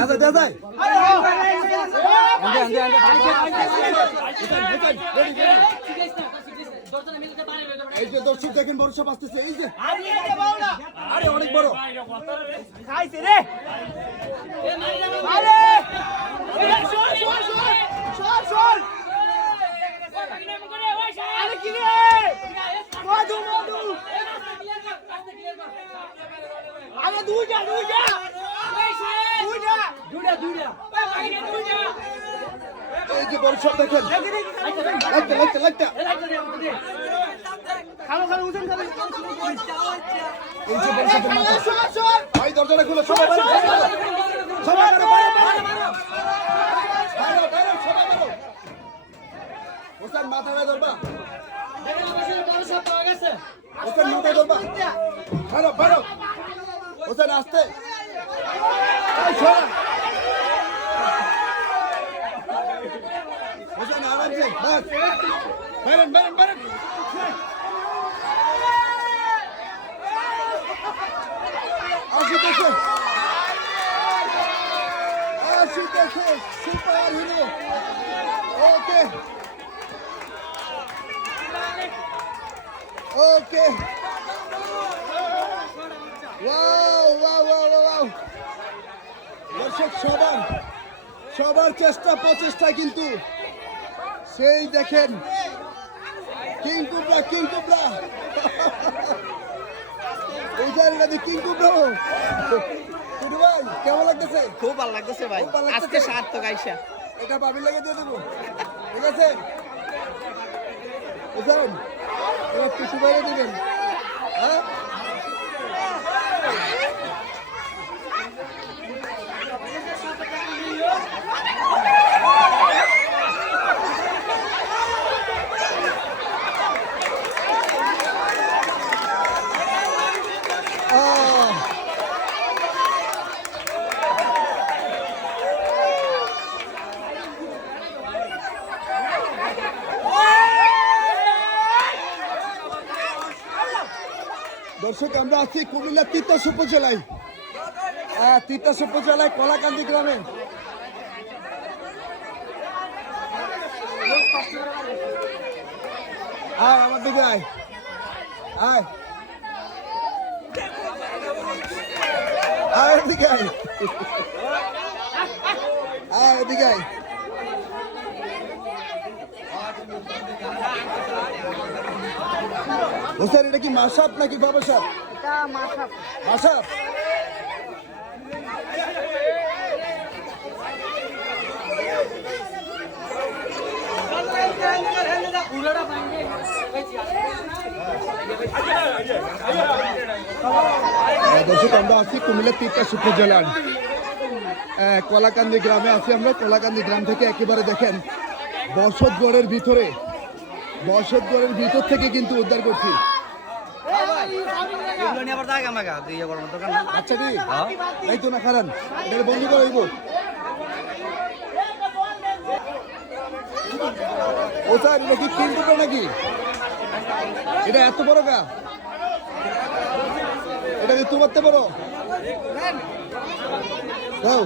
দেখা যায় দেখা যায় এই যে দর্শক দেখেন বড় সব আসতেছে এই যে আরে অনেক বড় খাইছে রে আরে কি রে মধু মধু আরে দুইটা দুইটা দুইটা এই যে বড় সব দেখেন। খালো উঠেন খালো এই যে বড় সব ভাই, দরজাটা খুলে, সবাই সবাই বাইরে সবাই বাইরে ওস্তাদ মাথা ধরবা। ধরবা। বাইরো বাইরো। ওস্তাদ, আসতে। বাইরেন বাইরেন বাইরেন আসিতেছে আসিতেছে super hero okay okay wow wow wow wow দর্শক, সবার সবার চেষ্টা, প্রচেষ্টা কিন্তু সেই দেখেন। King cobra king cobra. এই জায়গাটা কিং কুবরা ভাই কেমন লাগতেছে? খুব ভালো লাগতেছে ভাই? আজকে সার্থক আইসা। এটা বাবির লাগে দিয়ে দেবো। ঠিক আছে? বুঝলেন এবার টুটু বাইরে দেবেন। হ্যাঁ? দর্শক, আমরা আছি কুমিল্লা তিতাস উপজেলায়। হ্যাঁ তিতাস উপজেলায় কলাকান্দি গ্রামে। আমার দিকে আয়। আয়। আয়, এদিকে আয়। আয়, এদিকে আয়। ও স্যার এটা কি মাসাপ নাকি বাবা সাপ মাসাপ দর্শক আমরা আছি কুমিল্লা তিতাস উপজেলার আহ, কলাকান্দি গ্রামে আছি আমরা। কলাকান্দি গ্রাম থেকে একেবারে দেখেন বসতগড়ের ভিতরে বসতগড়ের ভিতর থেকে কিন্তু উদ্ধার করছি। দোকান আচ্ছা কি? এই তো না খারান। এটা বন্ধ করে হইব ও স্যার এটা কি তিন টুকরো নাকি? এটা এত বড় গা। এটা কি তোমার তে বড়। দাও।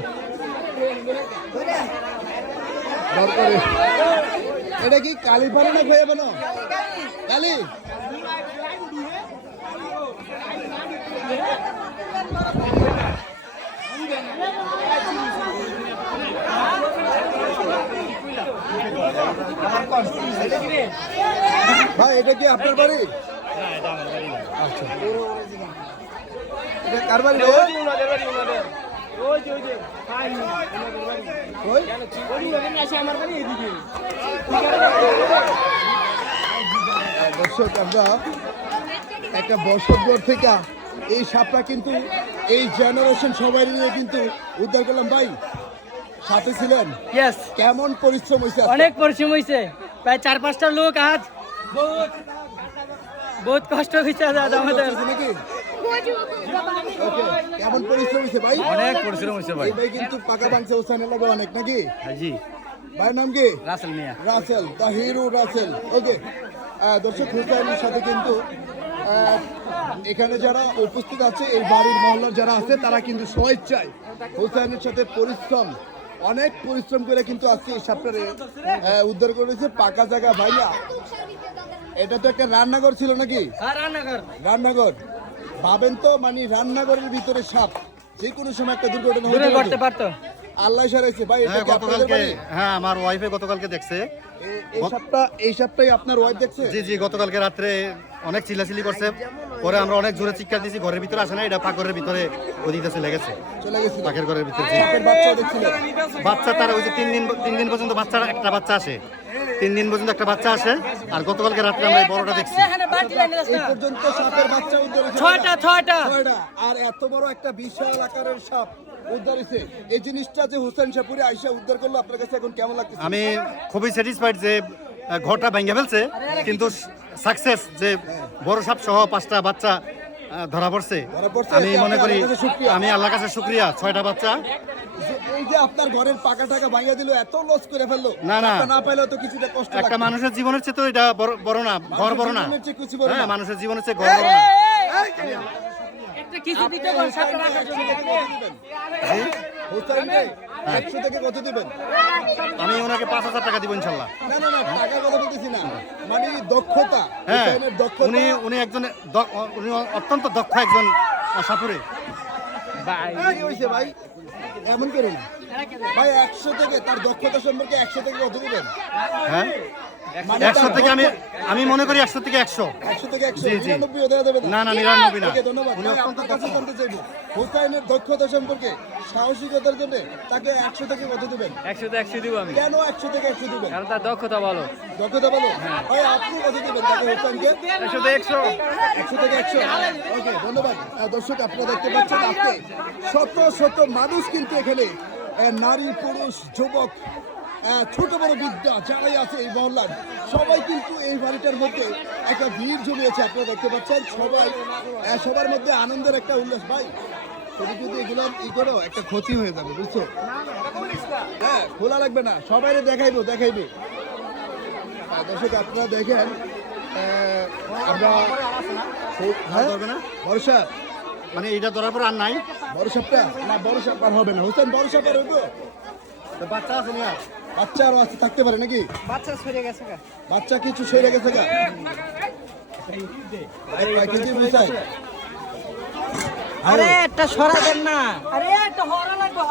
দরকারে এটা কি কালী পারে না খেয়ে বানো কালী? ভাই এটা কি আপনার বাড়ি? আচ্ছা। এটা কার বাড়ি আসে আমার দর্শক একটা থেকে এই সাপটা কিন্তু এই জেনারেশন সবাই নিয়ে কিন্তু উদ্ধার করলাম। ভাই সাথে ছিলেন? ইয়েস কেমন পরিশ্রম হয়েছে অনেক পরিশ্রম হয়েছে। প্রায় চার পাঁচটা লোক আজ। বহুত কষ্ট হয়েছে আজ আজ আমাদের। নাকি? কেমন পরিশ্রম হয়েছে ভাই? অনেক পরিশ্রম হয়েছে ভাই। ভাই কিন্তু পাকা বাংছে ওসানে লাগে অনেক নাকি? জি ভাইয়ের নাম কি? Rasel Mia. Rasel the hero Rasel okay দর্শক হুসাইনের সাথে কিন্তু আহ, এখানে যারা উপস্থিত আছে এই বাড়ির মহল্লার যারা আছে তারা কিন্তু স্বেচ্ছায় হোসেনের সাথে পরিশ্রম অনেক পরিশ্রম করে কিন্তু আজকে এই সাপটারে উদ্ধার করেছে। পাকা জায়গা ভাইয়া। এটা তো একটা রান্নাঘর ছিল নাকি? রান্নাঘর। রান্নাঘর। ভাবেন তো মানে রান্নাঘরের ভিতরে সাপ যে কোনো সময় একটা দুর্ঘটনা দূরে হতে করতে পারতো। আল্লাহ সারাইছে ভাই এটা হ্যাঁ গতকালকে হ্যাঁ আমার ওয়াইফে গতকালকে দেখছে। এই- এই সাপটা এই সাপটাই আপনার ওয়াইফ দেখছে? জি জি গতকালকে রাত্রে অনেক চিল্লাচিল্লি করছে। পরে আমরা অনেক জোরে চিৎকার দিয়েছি ঘরের ভিতরে আসে না এটা পাকঘরের ভিতরে ওদিকে চলে গেছে। পাকের ঘরের ভিতরে। বাচ্চা তার ওই যে তিন দিন তিন দিন পর্যন্ত বাচ্চা একটা বাচ্চা আসে। তিন দিন পর্যন্ত একটা বাচ্চা আসে আর গতকালকে রাত্রে আমরা এই বড়টা দেখছি। এই পর্যন্ত সাপের বাচ্চা উদ্ধার ছয়টা ছয়টা। ছয়টা। আর এত বড় একটা বিশাল আকারের সাপ উদ্ধার হয়েছে। এই জিনিসটা যে হোসেন শাহপুরে আইসা উদ্ধার করল আপনার কাছে এখন কেমন লাগছে আমি খুবই স্যাটিসফাইড যে ঘরটা ভেঙে ফেলছে কিন্তু সাকসেস যে বড় সাপ সহ পাঁচটা বাচ্চা ধরা পড়ছে। আমি মনে করি। আমি আল্লাহ কাছে শুক্রিয়া ছয়টা বাচ্চা। এই যে আপনার ঘরের পাকা টাকা ভাঙিয়ে দিল এত লস করে ফেলল। না, না। তো কিছুটা কষ্ট একটা মানুষের জীবনের চেয়ে তো এটা বড়- না ঘর বড় না। হ্যাঁ মানুষের জীবনের চেয়ে ঘর বড় না। কিছু দিতে পার সাপটা রাখার জন্য হোসেন ভাই, একশো থেকে কত দিবেন? আমি ওনাকে পাঁচ হাজার টাকা দিব ইনশাল্লাহ। না না না টাকার কথা বলতেছি না মানে দক্ষতা হ্যাঁ উনি উনি একজন দ- উনি অত্যন্ত দক্ষ একজন সাপুরে কি হয়েছে ভাই এমন করে না। ভাই একশো থেকে তার দক্ষতা সম্পর্কে একশো থেকে কত দিবেন? হ্যাঁ? মানে একশো থেকে আমি আমি মনে করি একশো থেকে একশো। একশো থেকে একশো। নিরানব্বই না না নিরানব্বই না। ধন্যবাদ। আপনার কাছে জানতে চাইব হোসাইনের দক্ষতা সম্পর্কে সাহসিকতার জন্য তাকে একশো থেকে কত দেবেন? একশো থেকে একশো দিব আমি। কেন একশো থেকে একশো দিবেন? কারণ তার দক্ষতা ভালো। দক্ষতা বলো ভাই আপনি কত দিবেন তাকে একশো তো একশো। একশো থেকে একশো। ওকে ধন্যবাদ। দর্শক আপনারা দেখতে পাচ্ছেন আজকে শত শত মানুষ কিন্তু এখানে নারী পুরুষ যুবক ছোট বড় বিদ্যা যারাই আছে এই মহল্লার সবাই কিন্তু এই বাড়িটার মধ্যে একটা ভিড় জমিয়েছে। আপনারা দেখতে পাচ্ছেন সবাই সবার মধ্যে আনন্দের একটা উল্লাস। ভাই তুমি যদি এগুলো ই করো একটা ক্ষতি হয়ে যাবে বুঝছ? হ্যাঁ খোলা লাগবে না সবাই দেখাইবো দেখাইবে। দর্শক আপনারা দেখেন আমরা হ্যাঁ? ভরসা মানে এটা ধরার পর আর নাই? বড় সাপটা না বড় সাপ আর হবে না। হোসেন বড় সাপ আর হইবো? বাচ্চা আছে না? বাচ্চা আরও আছে থাকতে পারে নাকি? বাচ্চা সরে গেছে বাচ্চা কিছু সরে গেছে গা। আরে একটা সরা দেন না। আরে একটা হরা লাগবে।